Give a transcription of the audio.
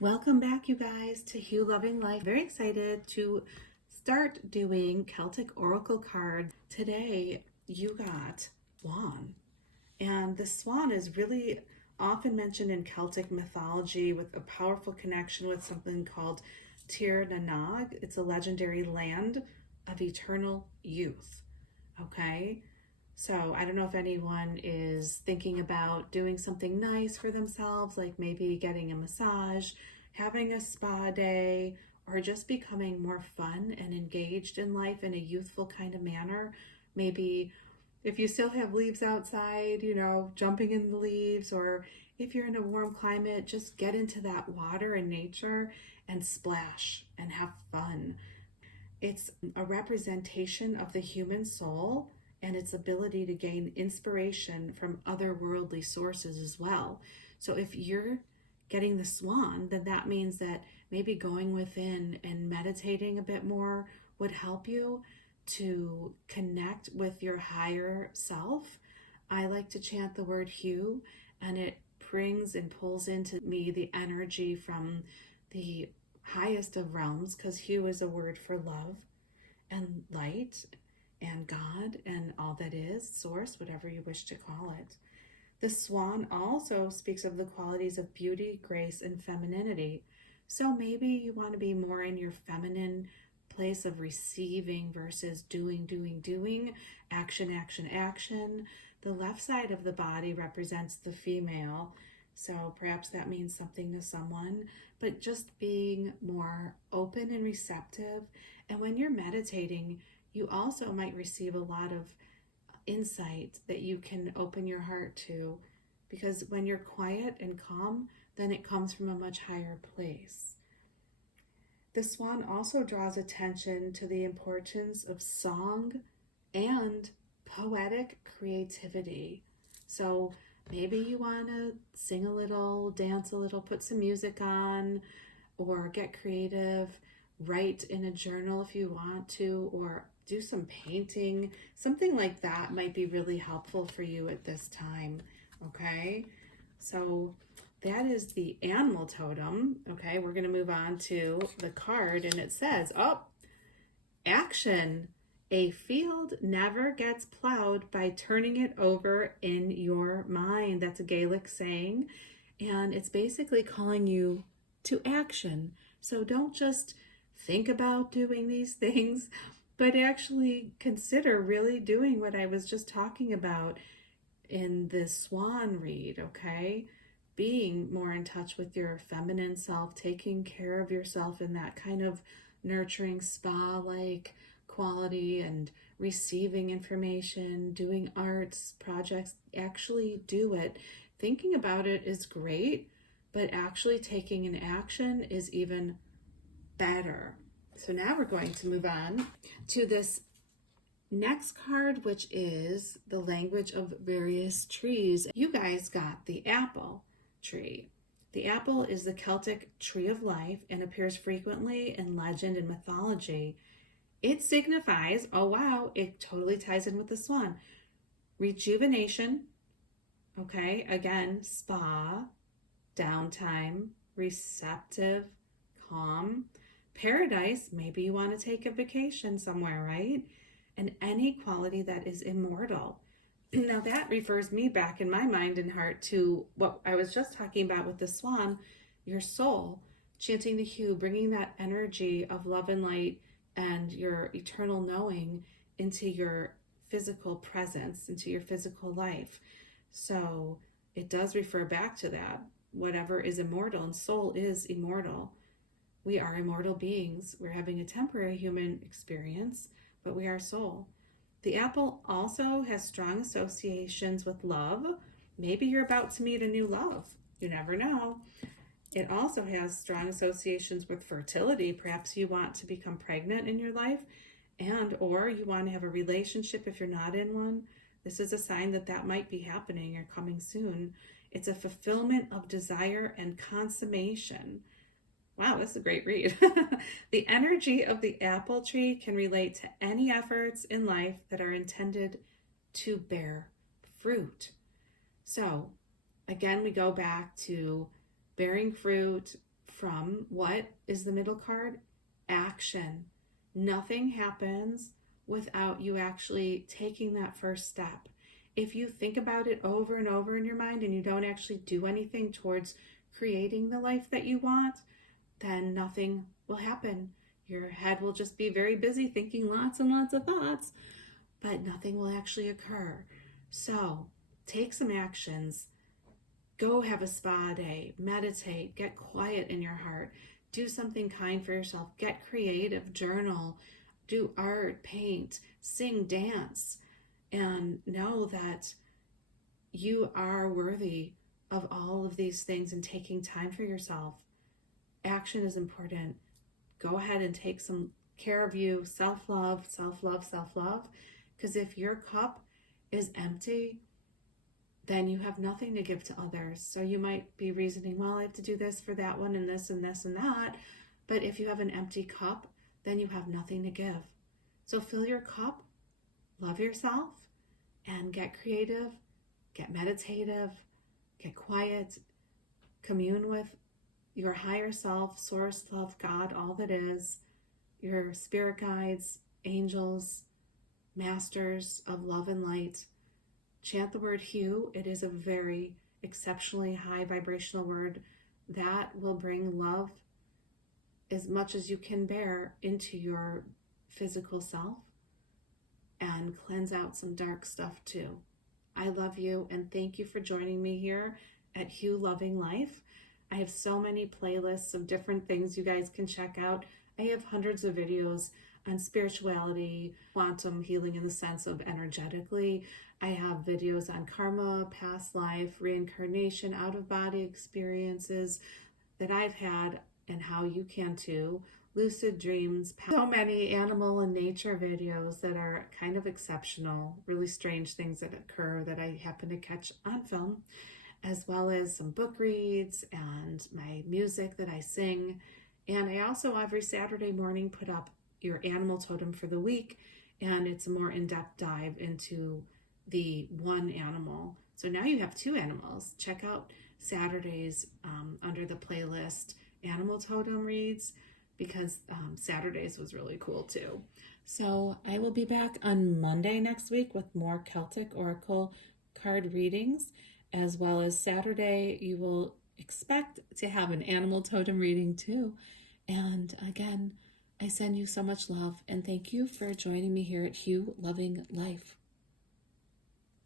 Welcome back, you guys, to Hue Loving Life. Very excited to start doing Celtic Oracle cards. Today, you got Swan. And the swan is really often mentioned in Celtic mythology with a powerful connection with something called Tir na Nog. It's a legendary land of eternal youth. Okay? So I don't know if anyone is thinking about doing something nice for themselves, like maybe getting a massage, having a spa day, or just becoming more fun and engaged in life in a youthful kind of manner. Maybe if you still have leaves outside, jumping in the leaves, or if you're in a warm climate, just get into that water and nature and splash and have fun. It's a representation of the human soul and its ability to gain inspiration from otherworldly sources as well. So if you're getting the swan, then that means that maybe going within and meditating a bit more would help you to connect with your higher self. I like to chant the word Hue, and it brings and pulls into me the energy from the highest of realms, because Hue is a word for love and light and God and all that is, source, whatever you wish to call it. The swan also speaks of the qualities of beauty, grace, and femininity. So maybe you want to be more in your feminine place of receiving versus doing, action, action, action. The left side of the body represents the female, so perhaps that means something to someone, but just being more open and receptive. And when you're meditating, you also might receive a lot of insight that you can open your heart to, because when you're quiet and calm, then it comes from a much higher place. The swan also draws attention to the importance of song and poetic creativity. So maybe you want to sing a little, dance a little, put some music on, or get creative, write in a journal if you want to, or do some painting. Something like that might be really helpful for you at this time, okay? So that is the animal totem, okay? We're going to move on to the card, and it says, action. A field never gets plowed by turning it over in your mind. That's a Gaelic saying, and it's basically calling you to action. So don't just think about doing these things, but actually consider really doing what I was just talking about in this swan read, okay? Being more in touch with your feminine self, taking care of yourself in that kind of nurturing spa-like quality, and receiving information, doing arts projects. Actually do it. Thinking about it is great, but actually taking an action is even better. So now we're going to move on to this next card, which is the language of various trees. You guys got the apple tree. The apple is the Celtic tree of life and appears frequently in legend and mythology. It signifies, oh wow, it totally ties in with the swan, rejuvenation, okay, again, spa, downtime, receptive, calm, paradise. Maybe you want to take a vacation somewhere, right? And any quality that is immortal. Now that refers me back in my mind and heart to what I was just talking about with the swan, your soul, chanting the Hue, bringing that energy of love and light and your eternal knowing into your physical presence, into your physical life. So it does refer back to that. Whatever is immortal, and soul is immortal. We are immortal beings. We're having a temporary human experience, but we are soul. The apple also has strong associations with love. Maybe you're about to meet a new love. You never know. It also has strong associations with fertility. Perhaps you want to become pregnant in your life, or you want to have a relationship if you're not in one. This is a sign that might be happening or coming soon. It's a fulfillment of desire and consummation. Wow, this is a great read. The energy of the apple tree can relate to any efforts in life that are intended to bear fruit. So again, we go back to bearing fruit, from what is the middle card? Action. Nothing happens without you actually taking that first step. If you think about it over and over in your mind and you don't actually do anything towards creating the life that you want, then nothing will happen. Your head will just be very busy thinking lots and lots of thoughts, but nothing will actually occur. So take some actions. Go have a spa day, meditate, get quiet in your heart, do something kind for yourself, get creative, journal, do art, paint, sing, dance, and know that you are worthy of all of these things and taking time for yourself. Action is important. Go ahead and take some care of you, self-love, self-love, self-love, because if your cup is empty, then you have nothing to give to others. So you might be reasoning, well, I have to do this for that one and this and this and that. But if you have an empty cup, then you have nothing to give. So fill your cup, love yourself, and get creative, get meditative, get quiet, commune with your higher self, source, love, God, all that is, your spirit guides, angels, masters of love and light. Chant the word Hu. It is a very exceptionally high vibrational word that will bring love as much as you can bear into your physical self and cleanse out some dark stuff too. I love you and thank you for joining me here at Hu Loving Life. I have so many playlists of different things you guys can check out. I have hundreds of videos on spirituality, quantum healing in the sense of energetically. I have videos on karma, past life, reincarnation, out-of-body experiences that I've had and how you can too. Lucid dreams, so many animal and nature videos that are kind of exceptional, really strange things that occur that I happen to catch on film, as well as some book reads and my music that I sing. And I also every Saturday morning put up your animal totem for the week, and it's a more in-depth dive into the one animal. So now you have two animals. Check out Saturdays under the playlist Animal Totem Reads, because Saturdays was really cool too. So I will be back on Monday next week with more Celtic Oracle card readings, as well as Saturday you will expect to have an animal totem reading too. And again, I send you so much love and thank you for joining me here at Hu Loving Life.